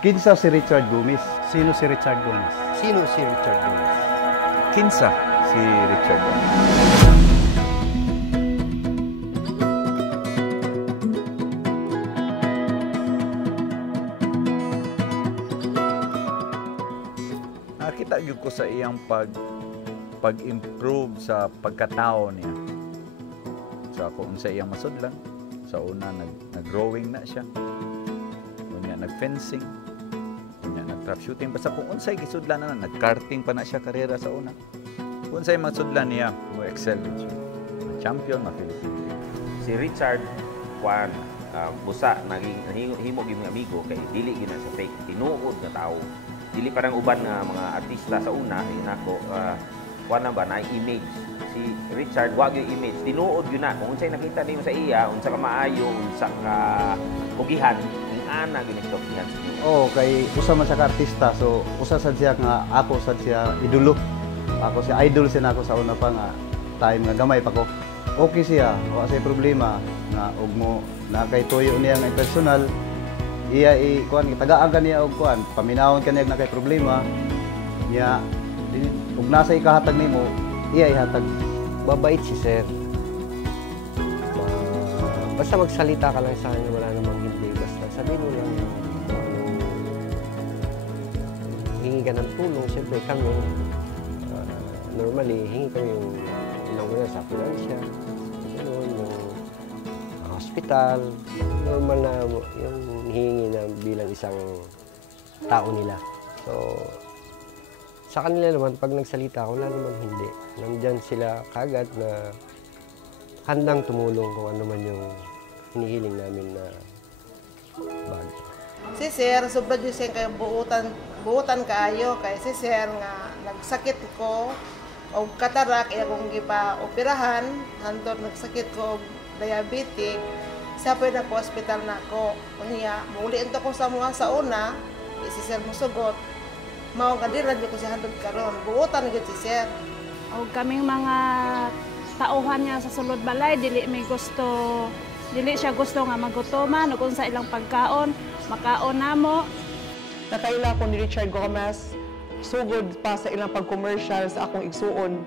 Kinsa si Richard Gomez. Sino si Richard Gomez? Sino si Richard Gomez? Kinsa si Richard Gomez. Nakita gyud ko sa iyang pag-improve sa pagkatao niya. So kung sa iyang masudlan, sa una nag-growing na siya. Unya nag-fencing. Unya nag-trap shooting. Basta kung unsay gisudlan na, nag-karting pa na siya karera sa una. Kung unsay masudlan niya, mo excel siya. Champion na Philippine. Si Richard Juan busa naging himo gyud mga amigo kay dili gyud na sa fake, tinuod nga tao. Dili parang uban nga mga artista sa una, nako kuan ba na image. Si Richard wa gyud image, tinuod gyud na kung unsay nakita nimo sa iya, unsa ka maayo, unsa ka pugihan, ing ana gyud istoryahan sa iyo. Oh, kay usa man siya ka artista, so usa sad siya nga ako sad siya idolo. Ako si idol siya nako sa una pa nga time nga gamay pa ko. Okay siya, wa say problema na ug mo na kay tuyo niya nga personal. Iya kuan tagaan kaniya og kuan, paminawon kaniya na kay problema. Niya ug nasa ikahatag nimo, iya ihatag. Mabait si sir. Basta magsalita ka lang sa kanya, wala namang hindi. Basta sabihin mo lang hingi ka ng tulong. Siyempre kami, normally, hingi kami yung unang-una sa financial, yung hospital, normal na yung hihingi na bilang isang tao nila. So, sa kanila naman, pag nagsalita ako, wala naman hindi. Nandyan sila kagad na handang tumulong kung ano man yung hinihiling namin na bagay. Si Sir, sobrang dyan siya kayo buutan kaayo. Kaya si Sir nga nagsakit ko o katarak, iya kong gipa-operahan, hantod nagsakit ko og diabetic, siya po na po hospital na ako. Kaya, mauliin ko sa mga sa una, si Sir musugot. Mao nga di radyo ko siya handog karon. Buutan gyud si Sir. O kaming mga tauhan niya sa sulod balay dili siya gusto nga magutoman ug unsa ilang pagkaon, makaon namo. Nakaila ko ni Richard Gomez sugod pa sa ilang pag-commercial sa akong igsuon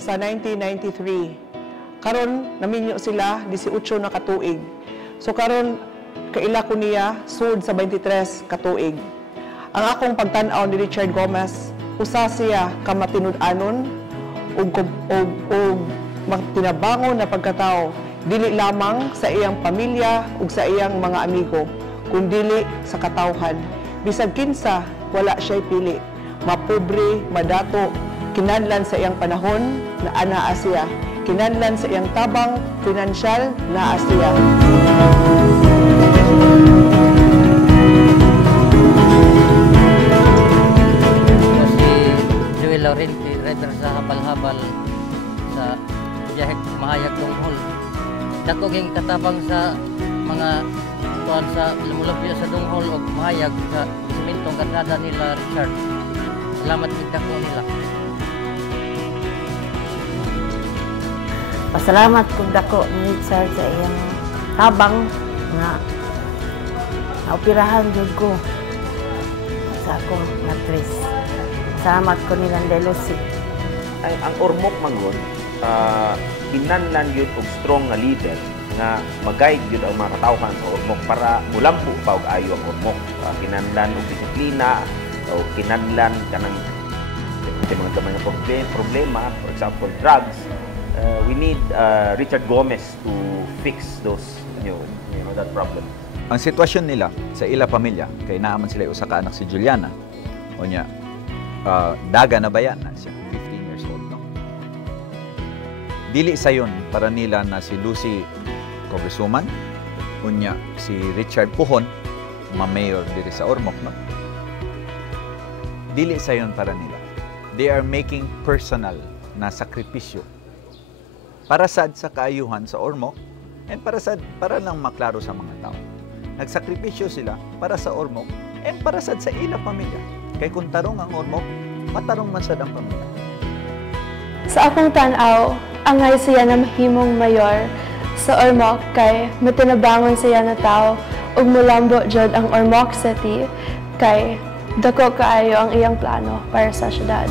sa 1993. Karon naminyo sila 18 na katuig. So karon kaila ko niya sud sa 23 katuig. Ang akong pagtan-aw ni Richard Gomez, usa siya ka matinud-anon ug tinabangon na pagkatao, dili lamang sa iyang pamilya ug sa iyang mga amigo, kundi sa katawhan. Bisag kinsa, wala siya'y pili. Mapobre, madato, kinahanglan sa iyang panahon na anaa siya. Kinahanglan sa iyang tabang, pinansyal, naa siya. Laurenti, rider sa habal-habal sa biyahek mahayag tunghol. Dako ging katabang sa mga tuan sa lumulupyo sa tunghol o mahayag sa simentong kanada nila Richard. Salamat dako nila. Pasalamat kung dako ni Richard sa iyang tabang nga naoperahan jud ko sa akong matris. Salamat ko nilang Delusi. Ang Ormoc mangon, kinahanglan yun og strong nga leader nga mag-guide yun ang mga katawhan sa Ormoc para mulampo pa og ayo ang Ormoc. Kinahanglan og disiplina o kinahanglan kanang mga gamay na problema, for example drugs. We need Richard Gomez to fix those that problem. Ang sitwasyon nila sa ila pamilya kay naaman sila usa ka anak si Juliana. Unya daga na bayan na siya, 15 years old. No? Dili sayon para nila na si Lucy Congresswoman, unya si Richard Puhon, ma-mayor diri sa Ormoc. No? Dili sayon para nila. They are making personal na sakripisyo para sad sa kaayuhan sa Ormoc and para lang maklaro sa mga tao. Nagsakripisyo sila para sa Ormoc and para sad sa ila pamilya. Kay kung tarong ang Ormoc, matarong man sad ang pamilya. Sa akong tan-aw, angay siya na mahimong mayor sa Ormoc kay matinabangon siya na tao ug mulambo jud ang Ormoc City kay dako kaayo ang iyang plano para sa syudad.